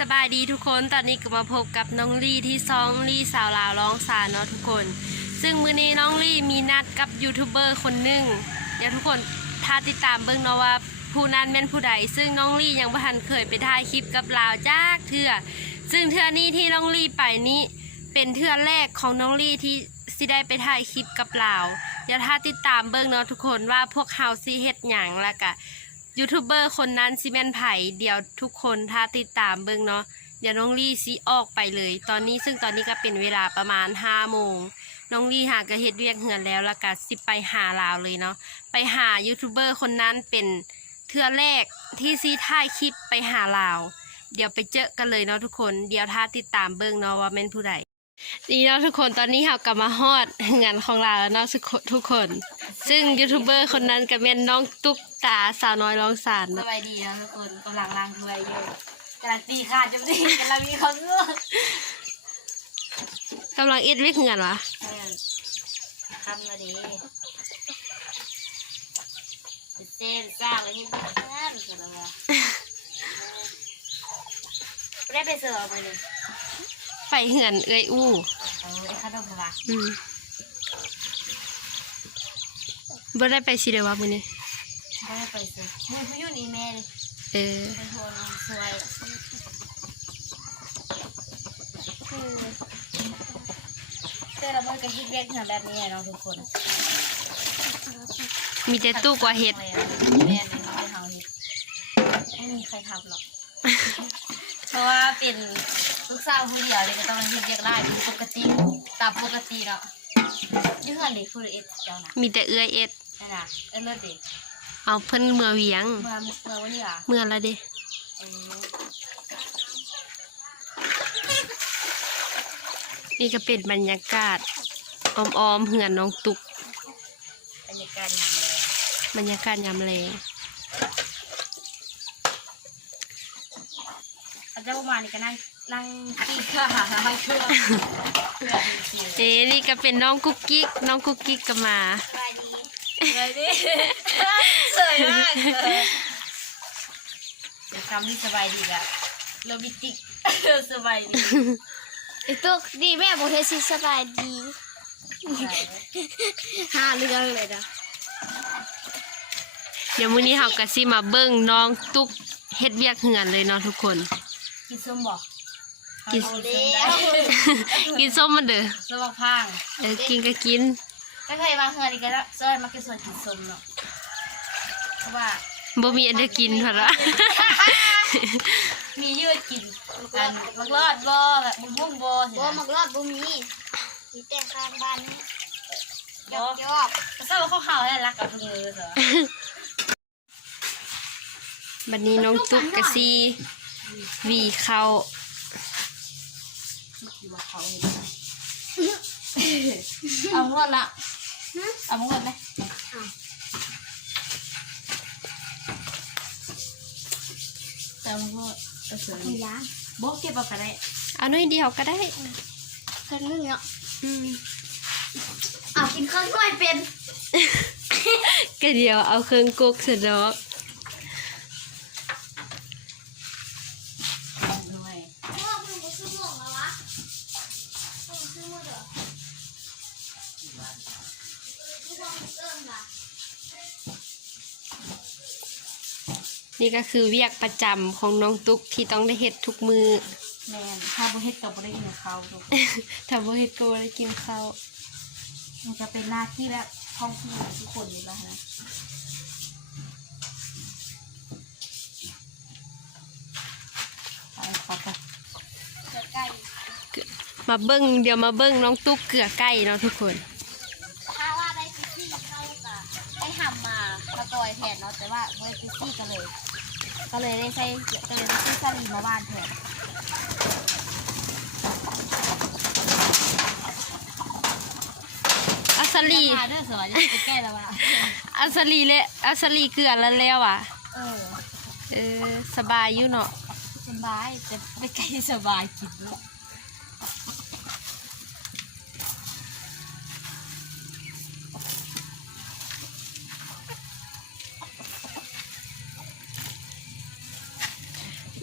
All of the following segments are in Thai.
สบายดีทุกคน ตอนนี้ก็มาพบกับน้องลี่ที่ซองลี่สาวลาวร้องสาเนาะทุกคน ซึ่งมื้อนี้น้องลี่มีนัดกับยูทูบเบอร์ คนหนึ่งอย่าทุกคนท้าติดตามเบิ้งเนาะว่าผู้นั้นแม่นผู้ใด ซึ่งน้องลี่ยังบ่ทันเคยไปถ่ายคลิปกับลาวจากเถือ ซึ่งเทือนี้ที่น้องลี่ไปนี้ เป็นเทื่อแรกของน้องลี่ที่สิได้ไปถ่ายคลิปกับลาวอย่าถาติดตามเบิ้งเนาะทุกคนว่าพวกเฮาซีเฮ็ดหยังละกะยูทูบเบอร์คนนั้นซีเมนไผ่เดี๋ยวทุกคน ถ้าติดตามเบิ้งเนาะเดี๋ยวน้องลี่ซีออกไปเลย ตอนนี้ซึ่งตอนนี้ก็เป็นเวลาประมาณห้าโมงน้องลี่หากระเฮ็ดเรียกเหือนแล้วละกะสิไปหาลาวเลยเนาะไปหายูทูบเบอร์คนนั้นเป็นเทือแรกที่ซีถ่ายคลิปไปหาลาวเดี๋ยวไปเจอกันเลยเนาะทุกคน เดี๋ยวถ้าติดตามเบิ้งเนาะว่าเม่นผู้ใดนี่เนาะทุกคนตอนนี้เรากลับมาฮอดงานของเราแล้วเนาะทุกคนซึ่งยูทูบเบอร์คนนั้นกับแม่น้องตุ๊กตาสาวน้อยร้องสารสบายดีนะทุกคนกำลังร่างรวยอยู่กำลังตีขาดจมูกกำลังมีความรู้กำลังอิดวิ่งเงินวะทำมาดีเซ้นสร้างไว้ที่บ้านสุดแล้วได้ไปเสือไปเลยไปเงินเอ้ยอู้เอ้ข้าวต้มปลาอืมบ่ได้ไปสิเดียว่ามือนี้บ่ได้ไปสิมือพยุนอีเมลเออเราบอกกันีเบ็ดแบบนี้เราทุกคน มีแต่ตู้กว่าเห็ดไม่มีใครทำหรอกเพราะว่าเป็นลูกสาวผู้เดียวเลยก็ต้องมาที่เบ็ะไล่ปกติตามปกติเนาะยื่อนเลยฟูเอ็ดเจ้านะมีแต่เอื้อเอ็ดเอื้อเเอาเพิ่นเมื่อเวียงเมื่อเมื่อวันเมื่อละเดิกนี่กะเป็ดบรรยากาศออมๆเหือนน้องตุก บรรยากาศยามแรงบรรยากาศยามแรงจ้ามาณนก็นั่นั่งขเคื่อง้เองเนี่ก็เป็นน้องกุ๊กกิ๊กน้องกุ๊กกิ๊กก็มาสวยมากเดลยทำนี่สบายดีแบบโลบิติกสบายดีตุ๊กดีแม่บอกให้ซีสบายดีห้าเรื่องเลยนะเดี๋ยวมื้อนี้เขากะซีมาเบิ้งน้องตุ๊กเฮ็ดเวียกเหงื่อเลยเนาะทุกคนกินส้มบอกกินส้มมันเด้อสวัสพังเออกินก็กินก็เคยมาเฮือนอีกันล้วเซอร์มากินส่วนกินส้มเนาะว่าบ่มีอันเดกินเพราะละมีเยืดกินมักรอดบ่แบบมักพุ่งบ่บ่มักรอดบ่มี มีแต่ข้างบ้านยอกยอกเซอร์เขาเข่าได้รักกับพึ่งเลยเซอร์บันนี้น้องตุ๊กกะซีวีเขาเอาหมดละเอาหมดไหเลยบอกเก็บเอาก็ได้ เอาหน่อยเดียวก็ได้ชั้นนึงเนาะอืมเอากินข้าวถ้วยเป็น ก็เดียวเอาเครื่องกุกเสร็จแล้วนี่ก็คือเวียกประจําของน้องตุ๊กที่ต้องได้เห็ดทุกมือแม่ถ้าโบเห็ดก็บได้กินขาถ้าโบเห็ดก็บได้กินขามันจะเป็นหน้าที่แบบท้องที่ทุกคนอยู่แล้วนะมาเบิ้งเดี๋ยวมาเบิ้งน้องตุ๊กเกือไก่เนาะทุกคนต่อยแทนเนาะแต่ว่าเวทีซี่ก็เลยก็เลยได้ใช้ก็เลยได้ซื้อซาลีมาบ้านแทนอัสลีอมาด้วยสวยจะแก้แล้วว่ะอัสลีเละอัสลีเกลือแล้วแล้วว่ะเออ สบายอยู่เนาะสบายแต่ไม่ใกล้สบายกินแล้ว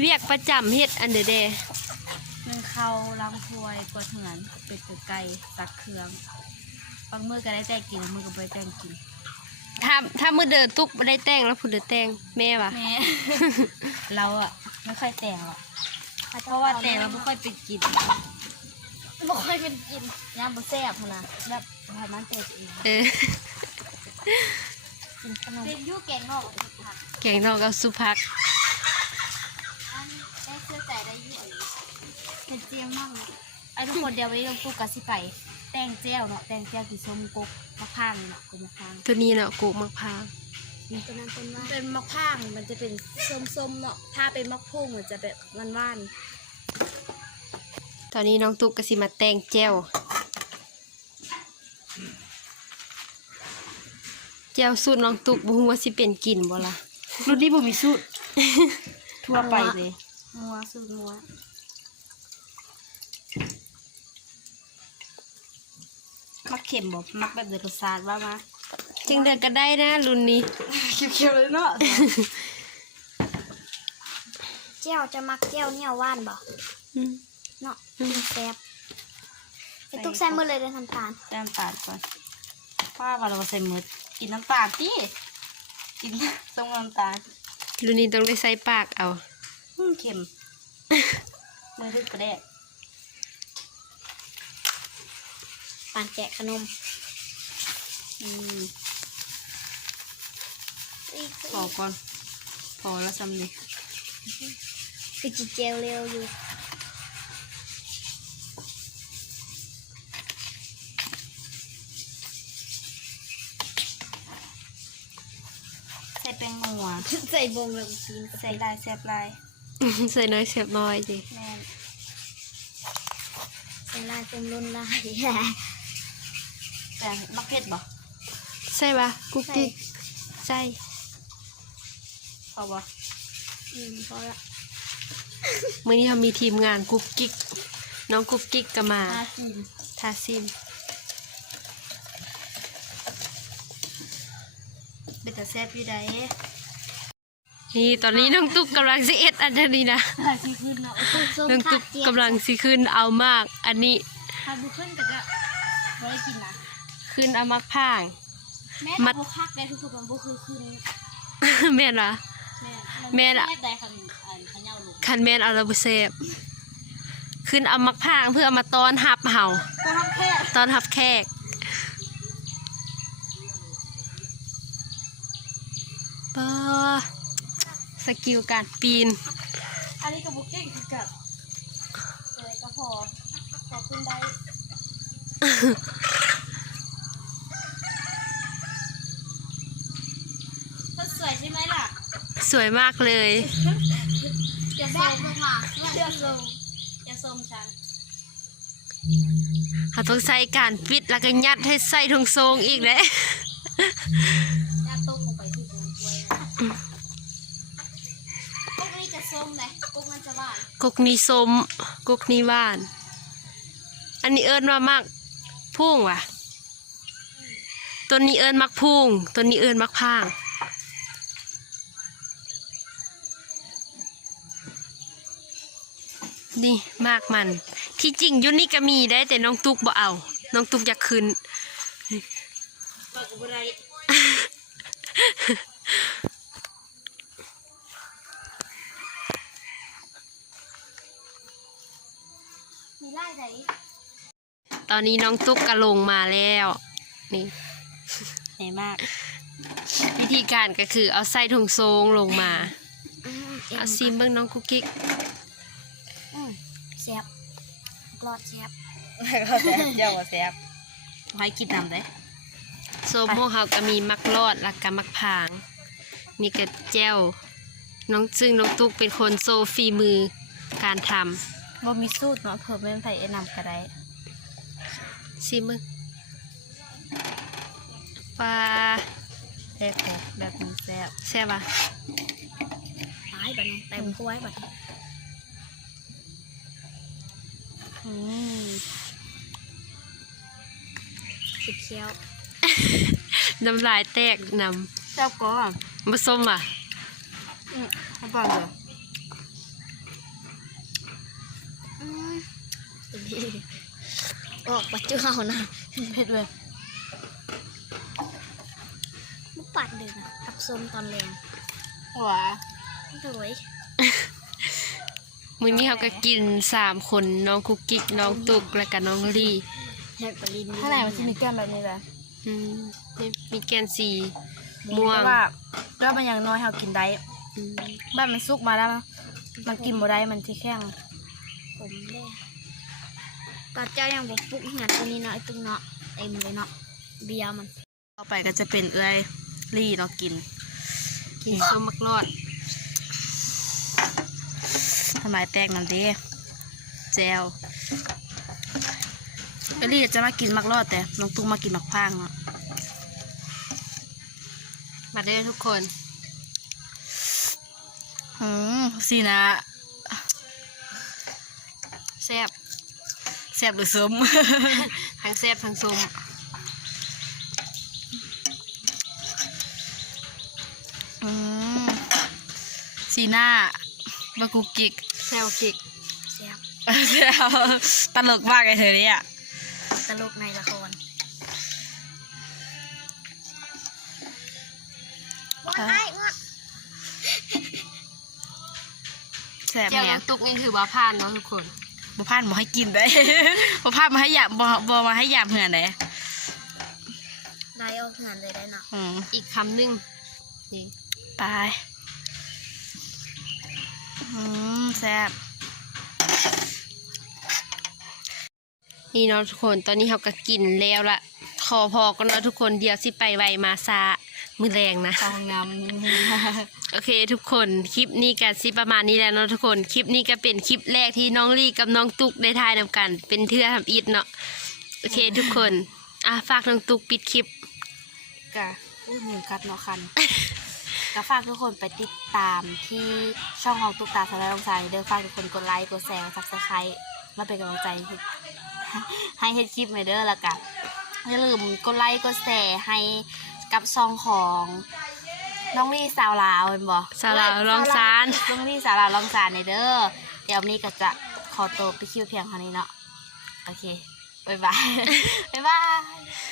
เวียกประจําเฮ็ดอันเดเดเงินเขาลังควยกวดเถือนเป็ดเดไก่ตักเครื่อง บางมือ ก็ได้แต่งกินมือก็ไปแต่งกิน ถ้าถ้ามือเดินตุ๊กไม่ได้แต่งแล้วผุดือแต่งแม่ปะแม่เราอ่ะไม่ค่อยแต่งอ่ะเพราะว่าแต่งเราไม่ค่อยเป็นกินไม่ค่อยเป็นกินย่างบุแซ่บนะแบบทำมันเตจเองเป็นยูแกงนอกแกงนอกกับสุพักเผ็ดเจียงมากเลยไอ้ทุกคนเดี๋ยวไว้ลงตู้กระสิไปแตงเจียเนาะแตงเจียวกี่ส้มกุกมะพร้าวเนาะกุมะพร้าวตัวนี้เนาะกุกมะพร้าวตัวนั้นเป็นว่าเป็นมะพร้าวมันจะเป็นส้มๆมเนาะถ้าเป็นมะพร้าวมันจะแบบวันว่านตอนนี้น้องตุ๊กกะสิมาแตงเจวเจวสูตรน้องตุ๊กบุ้งวสิเป็นกลิ่นบ่ละรุ่นนี้บุ้มีสูตรทั่วไปเลยมัวสุดมัวมักเข็มบอกมักแบบเดือดสาดว่ามาจริงเดือดก็ได้นะลุนนี่เขียวๆเลยเนาะเจ้าจะมักเจ้าเนี่ยว่านบอกเนาะแซ่บไปตุ๊กแซ่บมือเลยเดินท้ำตาเดินตาลก่อนป้าว่าเราใส่มือกินน้ำตาลที่กินส้มน้ำตาลลุนนี้ต้องได้ใส่ปากเอาืมเค็มมือทึกระเด้ปานแกะขนมอืมพอก่อนพอแล้วซ้ำเลยกืจีเจลเร็วอยู่ใส่แป้งหัวใส่บงแล้วกินใส่ลายแซบลาย Xây nói xếp nơi gì Xây lai xem luôn lai Xây bắt hết bỏ Xây bà, cookie Xây Thôi bỏ เมื่อนี้เรามีทีมงานกุ๊กกิ๊กน้องกุ๊กกิ๊กก็มา ทาซิมเบตาเซฟอยู่ไหนนี่ตอนนี้น้องตุ๊กกำลังสิเอ็ดอันนี้นะน้องตุ๊กกำลังสิขึ้นเอามาก อันนี้ ขึ้นเอามากพางมัดคักในทุกๆวันคือขึ้นแม่ละแม่ละขันแม่เอาราบิเซฟขึ้นเอามักพางเพื่อเอามาตอนหับเห่า ตอนหับแขกตอนสกิลการปีน อันนี้กับบุกจิ้งกับอะไรก็พอขอบคุณได้สวยมากเลย อย่าส้มค่ะอย่าเสื่อนลง อย่าส้มฉันเขาต้องใส่การฟิตแล้วก็ยัดให้ใส่ทงทรงอีกเลยกุกนี้สมกุกนีว่าน อันนี้เอิญมามากพุ่งว่ะตัวนี้เอิญมักพุ่งตัวนี้เอิญมักพาง นี่มากมัน ที่จริงยุนนี่ก็มีได้แต่น้องตุ๊กบ่เอาน้องตุ๊กอยากขึ้นอนนี้น้องตุ๊กกระลงมาแล้ว นี่ใหญ่มาก วิธีการก็คือเอาไส้ถุงโซงลงมาเอาซีมเบิ้งน้องคุกกิ๊กแซบรอดแซบแเจ้าแซบไว้กินน้ำได้โซโมเฮาก็มีมักรอดและกับมักผางมีกระเจ้าน้องจึ่งน้องตุ๊กเป็นคนโซฟีมือการทำบ่มีสูตรเนาะเพิ่มเป็นไผ่แนะนำก็ได้ xin mừng và đẹp rồi. đẹp sẽ. Sẽ bà. Bà đẹp đẹp xem à tái bạn tay mình cô ấy bạn ừ kéo nằm lại tẹt nằm sao có à mà xôm à ừ bao giờ Yeah. ออกปัจจุบันนะเผ็ดเลยมุกปัดเลยนะกับส้มตอนเร็วหวาสวยมือนี้เขาก็กินสามคนน้องคุกกิ๊กน้องตุกและกับน้องลี่แเท่าไหร่มันจะมีแกนแบบนี้แหละมีแกนสีม่วงแล้วมันยังน้อยเขากินได้บ้านมันซุกมาแล้วมันกินหมดได้มันที่แข้งผมเนี่ยกรเจ้ายังบปุ๊กหันอันนี้เนาะตุ้งเนาะเต็มเลยเนาะเบียมันต่อไปก็จะเป็นเอ้ยรีเนาะกิน กินส้มมักลอดทำไมแตกนั่นดิแจวเอรีจะมากินมักลอดแต่น้องตุ้งมากินมักพางเนะมาเด้ทุกคนอืมสีนะแซ่บซ่บหรือซมทั้งแซ่บทั้งซมอือซีน้ามะกุกิก แซวกิก แซ่บตลกมากเลยเธอเนี่ยตลกในละครแซ่บเนี่ยตุกนี่คือว่าพานเนาะทุกคนบัวพันมาให้กินได้บัวพันมาให้ยาบัวมาให้ยาเหงื่อไหนได้ออกเหงื่อได้นะอีกคำหนึ่งนีตายแซ่บ นี่เนาะทุกคนตอนนี้เขาก็กินแล้วละขอพอกันเนาะทุกคนเดี๋ยวสิไปไวมาซามือแรงนะตองนำโอเคทุกคนคลิปนี้ก็สิประมาณนี้แล้วเนาะทุกคนคลิปนี้ก็เป็นคลิปแรกที่น้องลี่กับน้องตุ๊กได้ถ่ายนํกัน เป็นเทือทำอิดเนาะโอเคทุกคนอ่ะฝากน้องตุ๊กปิดคลิปก็อู้หูครับเนาะคันก็ฝากทุกคนไปติดตามที่ช่องของตุ๊กตาสารลองใจเด้อฝากทุกคนกดไลค์กดแชร์ซับสไครต์มาเป็นกำลังใจ ให้เฮ็ดคลิปไปเด้อละกันอย่าลืมกดไลค์กดแชร์ให้กับซองของน้องลี่สาวลาวเห็นบอกสาวลาวลองซานน้องลี่สาวลาวลองซานในเด้อเดี๋ยวนี้ก็จะขอตัวไปคิวเพียงเท่านี้เนาะโอเค บ๊ายบาย บ๊ายบาย